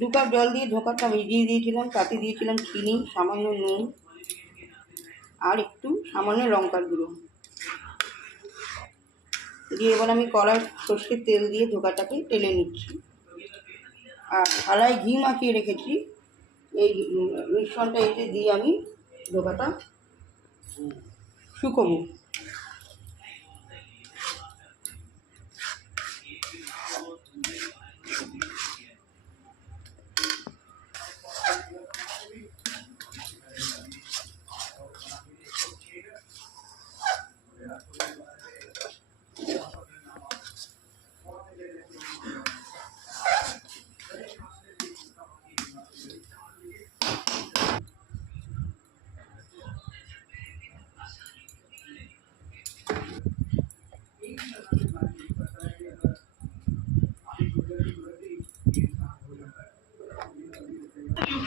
দু কাপ জল দিয়ে ধোকাটা ভিজিয়ে দিয়েছিলাম, তাতে দিয়েছিলাম চিনি, সামান্য নুন আর একটু সামান্য লঙ্কার গুঁড়ো। দিয়ে এবার আমি কড়াই সর্ষের তেল দিয়ে ধোকাটাকে টেলে নিচ্ছি। আর থালায় ঘি মাখিয়ে রেখেছি, এই মিশ্রণটা এতে দিয়ে আমি ধোকাটা শুকোবো।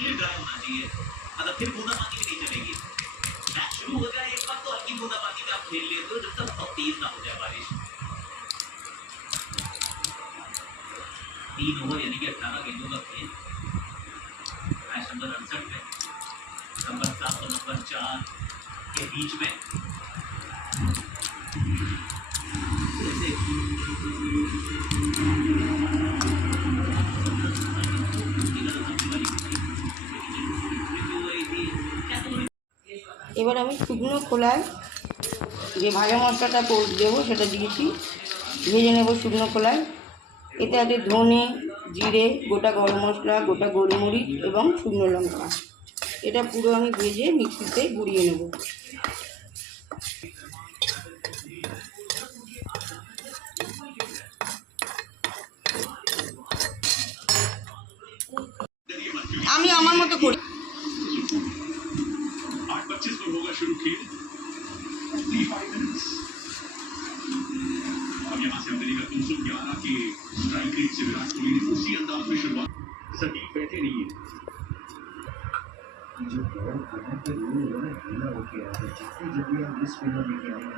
मतलब फिर बूंदाबांदी भी नहीं चलेगी। मैच शुरू हो जाए एक बार तो हल्की बूंदाबांदी में आप खेल लेते हो जब तक बहुत तेज ना हो जाए बारिश। तीन ओवर यानी कि अठारह गेंदों का खेल। मैच नंबर अड़सठ में, नंबर सात और नंबर चार के बीच में। जैसे এবার আমি শুকনো খোলায় যে ভাজা মশলাটা দেবো, সেটা দিয়েছি। ভেজে নেব শুকনো খোলায়। এতে আছে ধনে, জিরে, গোটা গরম মশলা, গোটা গোলমরিচ এবং শুকনো লঙ্কা। এটা পুরো আমি ভেজে মিক্সিতে গুঁড়িয়ে নেব। আমি আমার মতো করি। पच्चीस पर होगा शुरू खेल मिनट्स अब यहाँ से हम मिलेगा दो सौ ग्यारह के स्ट्राइक रेट से विराट कोहली ने उसी अंदाज में शुरुआत सटीक बैठे नहीं है जो बॉल करने के रूल है ना ढीला हो गया है जितनी जल्दी हम इस स्पिनर लेके आएंगे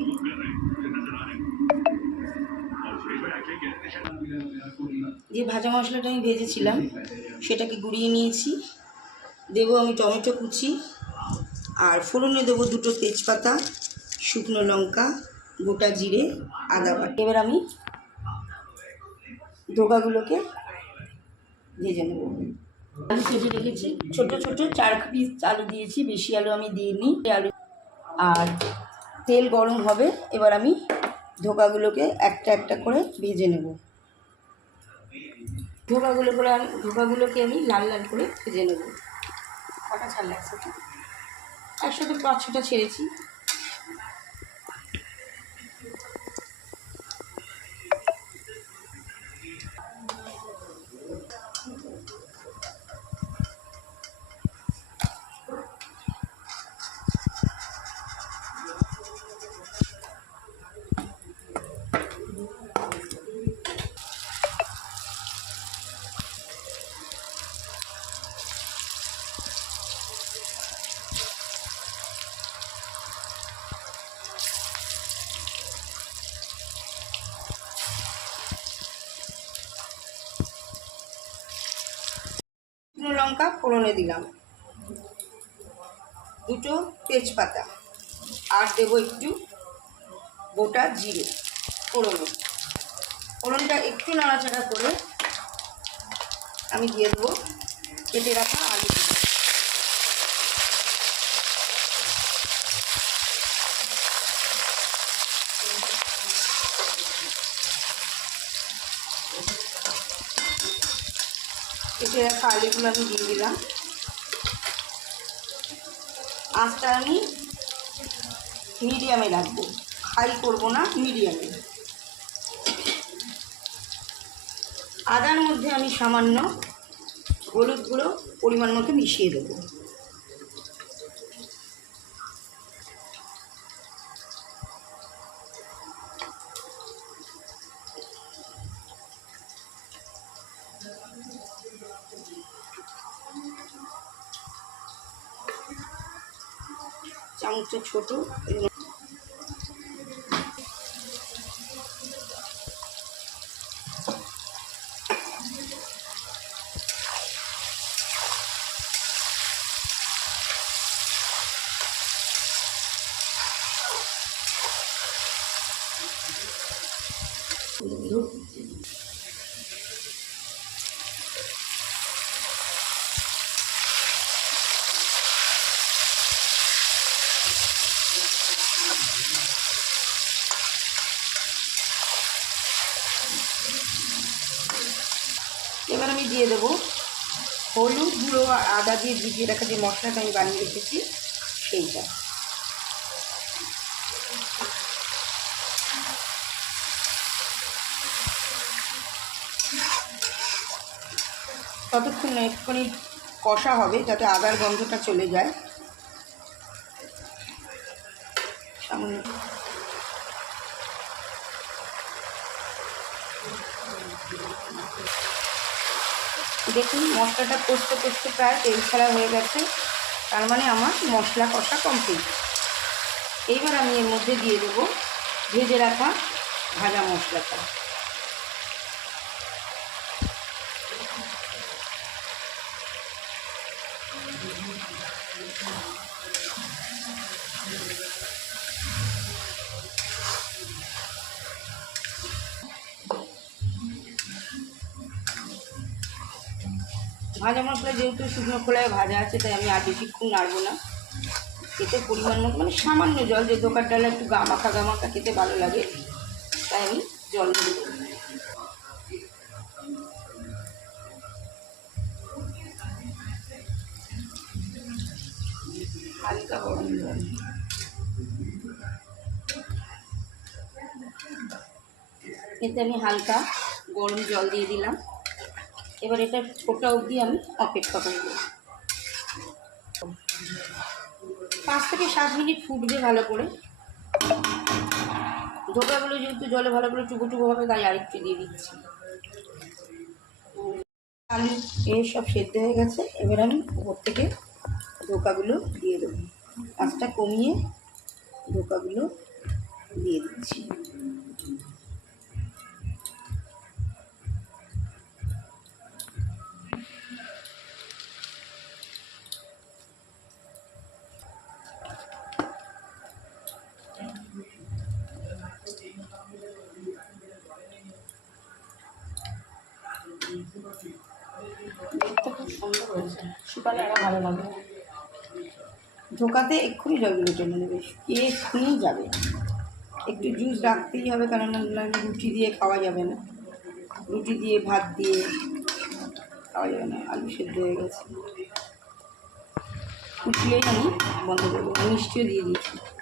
वो कर रहे हैं मुझे नजर आ रहे हैं और सुरेश भाई आखिर कहते हैं विराट कोहली যে ভাজা মশলাটা আমি ভেজেছিলাম সেটাকে গুঁড়িয়ে নিয়েছি দেবো আমি টমেটো কুচি আর ফোড়নে দেবো দুটো তেজপাতা, শুকনো লঙ্কা, গোটা জিরে, আদা বাটা। এবার আমি ডোকাগুলোকে ভেজে নেব। আলু কেটে রেখেছি। ছোট ছোট চার পিস আলু দিয়েছি, বেশি আলু আমি দিইনি। আলু আর তেল গরম হবে, এবার আমি ধোকাগুলোকে একটা একটা করে ভেজে নেব। ধোকাগুলো করে আমি ধোকাগুলোকে আমি লাল লাল করে ভেজে নেব। কটা ছাড় একসাথে? একসাথে পাঁচ ছটা ছেড়েছি শুকনো লঙ্কা ফোড়নে দিলাম। দুটো তেজপাতা। আর দেবো একটু গোটা জিরে ফোড়নে। ফোড়নটা একটু নাড়াচাড়া করে আমি দিয়ে দেবো। কেটে রাখা আলু কালিগুলো আমি দিয়ে দিলাম। আঁচটা আমি মিডিয়ামে রাখব। হাই করব না, মিডিয়ামে। আদার মধ্যে আমি সামান্য হলুদগুলো পরিমাণ মতো মিশিয়ে দেবো। একটু ছোটো Thank you. আমি দিয়ে দেবো। হলুদ গুঁড়ো আর আদা দিয়ে ভিজিয়ে রাখা যে মশলাটা আমি বানিয়ে রেখেছি, সেইটা। ততক্ষণ একটুখানি কষা হবে, যাতে আদার গন্ধটা চলে যায়। সামান্য দেখুন মশলাটা কষতে কষতে প্রায় তেল ছাড়া হয়ে গেছে। তার মানে আমার মশলা কষা কমপ্লিট এইবার আমি এর মধ্যে দিয়ে দেবো ভেজে রাখা ভাজা মশলাটা। ভাজা মশলা যেহেতু শুকনো খোলায় ভাজা আছে, তাই আমি আর বেশিক্ষণ নাড়বো না। এতে পরিমাণ মতো মানে সামান্য জল, যে দোকান ডালে একটু গামাখা গামাখা খেতে ভালো লাগে, তাই আমি জল দেবো। হালকা গরম জল। এতে আমি হালকা গরম জল দিয়ে দিলাম। এবার এটা ফোটা অবধি আমি অপেক্ষা করব পাঁচ থেকে সাত মিনিট ফুটবে ভালো করে। ধোকাগুলো যেহেতু জলে ভালো করে চুপো চুপো হবে, তাই আরেকটু দিয়ে দিচ্ছি। আলু এই সব সেদ্ধ হয়ে গেছে, এবার আমি উপর থেকে ধোকাগুলো দিয়ে দেবো। আঁচটা কমিয়ে ধোকাগুলো দিয়ে দিচ্ছি। ঢোকাতে এক্ষুনি জলগুলো টেনে নেবে। কে এক্ষুনি যাবে। একটু জুস রাখতেই হবে কারণ রুটি দিয়ে খাওয়া যাবে না। রুটি দিয়ে, ভাত দিয়ে খাওয়া যাবে না। আলু সেদ্ধ হয়ে গেছে। উঠলেই আমি বন্ধ করব। মিষ্টিও দিয়ে দিয়েছি।